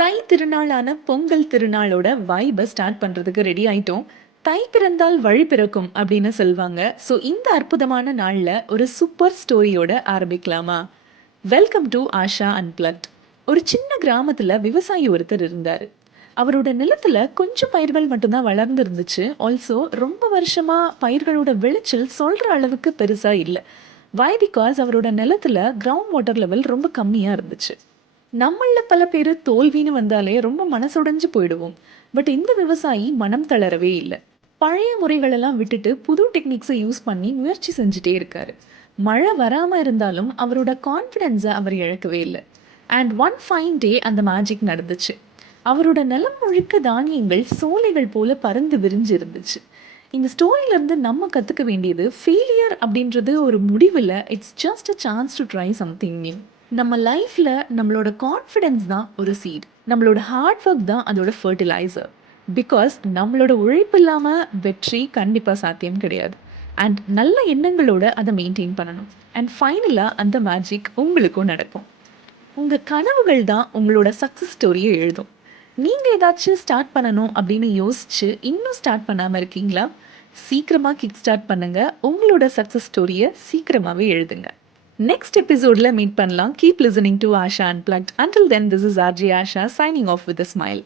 தை திருநாளான Pongal திருநாளோட wifi start பண்ணுறதுக்கு ready ஆயிட்டோம். தை பிறந்தால் வழி பிறக்கும் அப்படின்னு சொல்லுவாங்க. ஸோ இந்த அற்புதமான நாளில் ஒரு சூப்பர் ஸ்டோரியோட ஆரம்பிக்கலாமா? Welcome to Asha unplugged. ஒரு சின்ன கிராமத்தில் விவசாயி ஒருத்தர் இருந்தார். அவரோட நிலத்துல கொஞ்சம் பயிர்கள் மட்டும்தான் வளர்ந்து இருந்துச்சு. ஆல்சோ ரொம்ப வருஷமா பயிர்களோட விளைச்சல் சொல்ற அளவுக்கு பெருசா இல்லை. வை பிகாஸ் அவரோட நிலத்துல கிரவுண்ட் வாட்டர் லெவல் ரொம்ப கம்மியா இருந்துச்சு. நம்மள பல பேர் தோல்வின்னு வந்தாலே ரொம்ப மனசுடைஞ்சு போயிடுவோம். பட் இந்த விவசாயி மனம் தளரவே இல்லை. பழைய முறைகளெல்லாம் விட்டுட்டு புது டெக்னிக்ஸை யூஸ் பண்ணி முயற்சி செஞ்சுட்டே இருக்காரு. மழை வராம இருந்தாலும் அவரோட கான்ஃபிடென்ஸை அவர் இழக்கவே இல்லை. அண்ட் ஒன் ஃபைன் டே அந்த மேஜிக் நடந்துச்சு. அவரோட நிலம் முழுக்க தானியங்கள் சோலைகள் போல பறந்து விரிஞ்சு இருந்துச்சு. இந்த ஸ்டோரியிலேருந்து நம்ம கற்றுக்க வேண்டியது ஃபெயிலியர் அப்படின்றது ஒரு முடிவில், it's just a chance to try something new. நம்ம லைஃப்பில் நம்மளோட கான்ஃபிடென்ஸ் தான் ஒரு சீட், நம்மளோட ஹார்ட் ஒர்க் தான் அதோட ஃபர்டிலைசர். பிகாஸ் நம்மளோட உழைப்பு இல்லாமல் வெற்றி கண்டிப்பாக சாத்தியம் கிடையாது. அண்ட் நல்ல எண்ணங்களோட அதை மெயின்டைன் பண்ணணும். அண்ட் ஃபைனலாக அந்த மேஜிக் உங்களுக்கும் நடக்கும். உங்கள் கனவுகள் தான் உங்களோட சக்ஸஸ் ஸ்டோரியை எழுதும். நீங்கள் ஏதாச்சும் ஸ்டார்ட் பண்ணணும் அப்படின்னு யோசிச்சு இன்னும் ஸ்டார்ட் பண்ணாமல் இருக்கீங்களா? சீக்கிரமாக கிக் ஸ்டார்ட் பண்ணுங்கள். உங்களோட சக்ஸஸ் ஸ்டோரியை சீக்கிரமாகவே எழுதுங்க. நெக்ஸ்ட் எபிசோடில் மீட் பண்ணலாம். Keep listening to Asha unplugged. Until then, this is RJ Asha signing off with a smile.